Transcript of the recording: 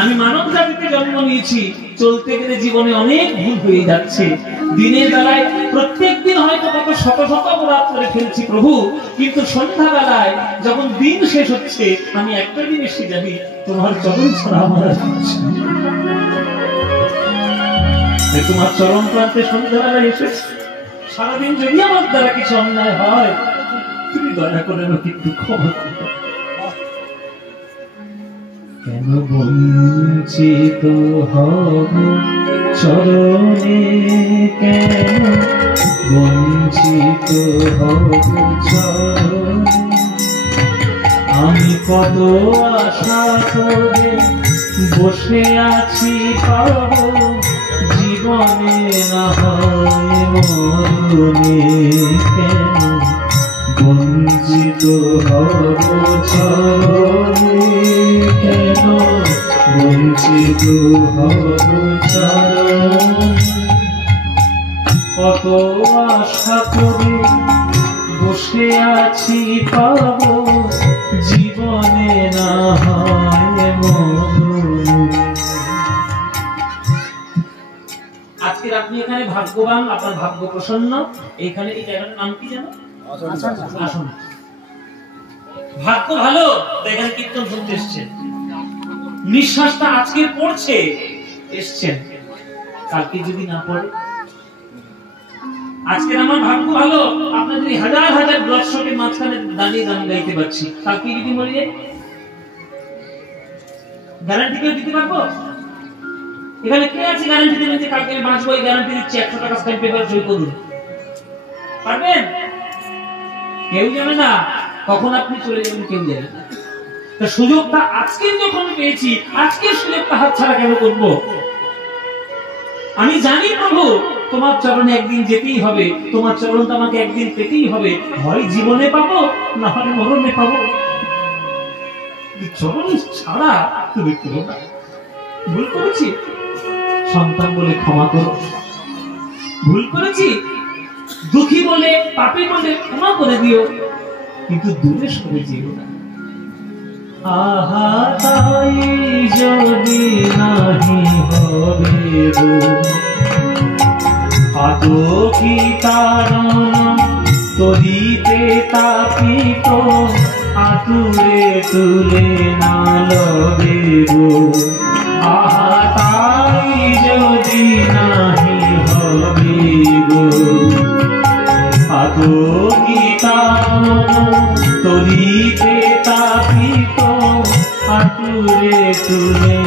আমি মানব জাতিতে জন্ম নিয়েছি, চলতে গেলে জীবনে অনেক ভুল হয়ে যাচ্ছে। দিনের বেলায় প্রত্যেকদিন হয়তো কত শত শত অপরাধ করে ফেলছি প্রভু, কিন্তু সন্ধ্যা বেলায় যখন দিন শেষ হচ্ছে আমি একটা দিন এসে জানি তোমার চরণ ছাড়া আমার তোমার চরণ প্রান্তে সন্ধ্যাবেলায় এসেছে। সারাদিন যদি আমার দ্বারা কিছু অন্যায় হয় তুমি দয়া করে কিন্তু ক্ষমা করো। কেন বঞ্চিত হব চরণে, কেন বঞ্চিত হব চরণে, আমি কত আশা করে বসে আছি পাব জীবনে না হয় মরণে, কেন বঞ্চিত হব চরণে, কেন বঞ্চিত হব চরণে, কত আশা করে বসে আছি পাব জীবনে না হয় মরণে। আজকের আপনি এখানে ভাগ্যবান, আপনার ভাগ্য প্রসন্ন। এখানে এই জায়গাটার নাম কি জানো? আসন। ভাগ্য ভালো, এখানে কীর্তন শুনতে এসছেন। নিঃশ্বাসটা আজকে পড়ছে, এসছেন। কালকে যদি না পড়ে, আজকে আমার ভাগ্য ভালো, আপনাদের হাজার হাজার দর্শকের মাঝখানে দাঁড়িয়ে গান গাইতে পারছি। কালকে যদি মরে যাই, গ্যারান্টি কেউ দিতে পারবো? এখানে কে আছে গ্যারান্টি দেবেন যে কালকে বাঁচবো? এই গ্যারান্টি দিচ্ছি, 100 টাকা স্ট্যাম্প পেপার সই করুন। পারবেন? কেউ জানে না কখন আপনি চলে যাবেন, কেউ জানে না। সুযোগটা আজকের যখন পেয়েছি, আজকের সুযোগটা হাতছাড়া কেন করব? আমি জানি প্রভু তোমার চরণে একদিন যেতেই হবে, তোমার চরণটা আমাকে একদিন পেতেই হবে, হয় জীবনে পাবো না হয় মরণে পাবো। চরণ ছাড়া তুমি করো না। ভুল করেছি সন্তান বলে ক্ষমা করো, ভুল করেছি দুঃখী বলে পাপী বলে ক্ষমা করে দিও, কিন্তু দূরে সরে যেও না। আহা তাই যদি নাহি হবে আতকি কারণ তরিতে তাপিত আতুরে তুলে না লবে গো। আহা তাই যদি নাহি হবে গো আতকি কারণ তরিতে তাপিত আতুরে তুলে